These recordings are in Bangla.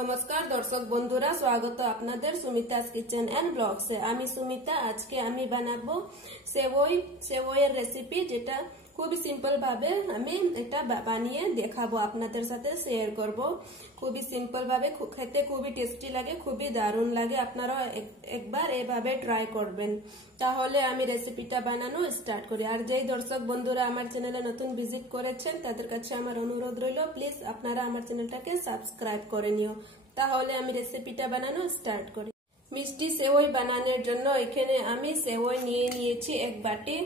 নমস্কার দর্শক বন্ধুরা, স্বাগত আপনাদের সুমিতাস কিচেন এন্ড ব্লগসে। আমি সুমিতা। আজকে আমি বানাবো সেওইয়ের রেসিপি, যেটা খুবই সিম্পল ভাবে আমি এটা বানিয়ে দেখাবো, আপনাদের সাথে শেয়ার করব। খুবই সিম্পল ভাবে, খেতে খুবই টেস্টি লাগে, খুবই দারুণ লাগে। আপনারা একবার এভাবে ট্রাই করবেন। তাহলে আমি রেসিপিটা বানানো স্টার্ট করি। আর যেই দর্শক বন্ধুরা আমার চ্যানেলে নতুন ভিজিট করেছেন, তাদের কাছে আমার অনুরোধ রইল, প্লিজ আপনারা আমার চ্যানেলটাকে সাবস্ক্রাইব করে নিও। তাহলে আমি রেসিপিটা বানানো স্টার্ট করি। মিষ্টি সেওই বানানোর জন্য এখানে আমি সেওই নিয়ে নিয়েছি এক বাটি।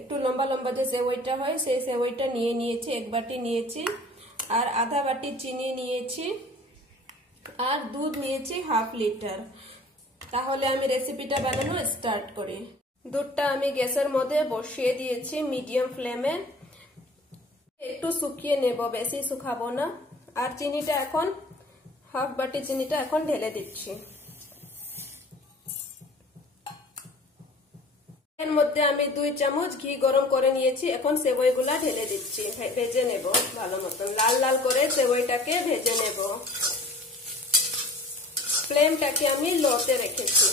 একটু লম্বা লম্বা যে সেওইটা হয়, সেই সেওইটা নিয়ে নিয়েছি, এক বাটি নিয়েছি। আর আধা বাটি চিনি নিয়েছি, আর দুধ নিয়েছি হাফ লিটার। তাহলে আমি রেসিপিটা বানানো স্টার্ট করি। দুধটা আমি গ্যাসের মধ্যে বসিয়ে দিয়েছি মিডিয়াম ফ্লেমে। একটু শুকিয়ে নেব, বেশি শুকাবো না। আর চিনিটা এখন হাফ বাটি চিনিটা এখন ঢেলে দিচ্ছি। এর মধ্যে আমি 2 চামচ ঘি গরম করে নিয়েছি। এখন সেবইগুলা ঢেলে দিচ্ছি, ভেজে নেব ভালো মতন, লাল লাল করে সেবইটাকে ভেজে নেব। ফ্লেমটাকে আমি লোতে রেখেছি।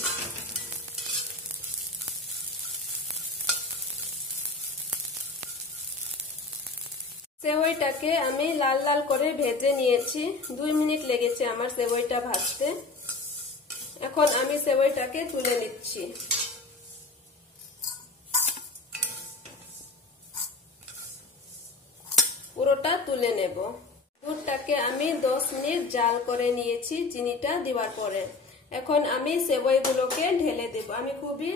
সেবইটাকে আমি লাল লাল করে ভেজে নিয়েছি। 2 মিনিট লেগেছে আমার সেবইটা ভাজতে। এখন আমি সেবইটাকে তুলে নিচ্ছি। পুরোটা তুলে নেব। দুধটাকে আমি 10 মিনিট জাল করে নিয়েছি চিনিটা দেওয়ার পরে। এখন আমি সেবইগুলোকে ঢেলে দেব। আমি খুবই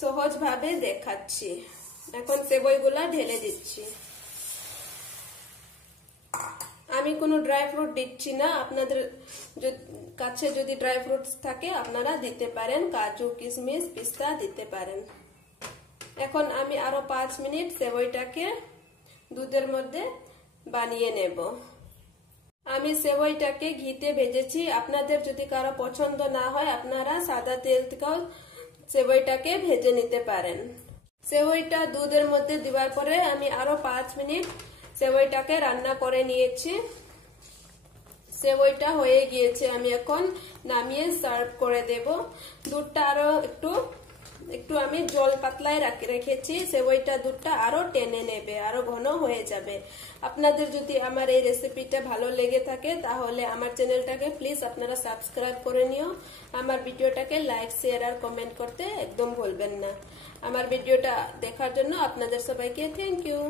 সহজ ভাবে দেখাচ্ছি। এখন সেবইগুলা ঢেলে দিচ্ছি। আমি কোনো ড্রাই ফ্রুট দিচ্ছি না। আপনাদের কাছে যদি ড্রাই ফ্রুটস থাকে আপনারা দিতে পারেন, কাজু কিশমিশ পিস্তা দিতে পারেন। এখন আমি আরো 5 মিনিট সেবইটাকে দুধের মধ্যে বানিয়ে নেব। আমি সেবইটাকে ঘিতে ভেজেছি। আপনাদের যদি কারো পছন্দ না হয়, আপনারা সাদা তেল থেকেও সেবইটাকে ভেজে নিতে পারেন। সেবইটা দুধের মধ্যে দেওয়ার পরে আমি আরো 5 মিনিট সেবইটাকে রান্না করে নিয়েছি। সেবইটা হয়ে গিয়েছে, আমি এখন নামিয়ে সার্ভ করে দেব। দুধটা আরো একটু আমি জল পাতলায় রেখেছি। সেবইটা দুধটা আরো টেনে নেবে, আরো ঘন হয়ে যাবে। আপনাদের যদি আমার এই রেসিপিটা ভালো লেগে থাকে, তাহলে আমার চ্যানেলটাকে প্লিজ আপনারা সাবস্ক্রাইব করে নিও। আমার ভিডিওটাকে লাইক শেয়ার আর কমেন্ট করতে একদম ভুলবেন না। আমার ভিডিওটা দেখার জন্য আপনাদের সবাইকে থ্যাংক ইউ।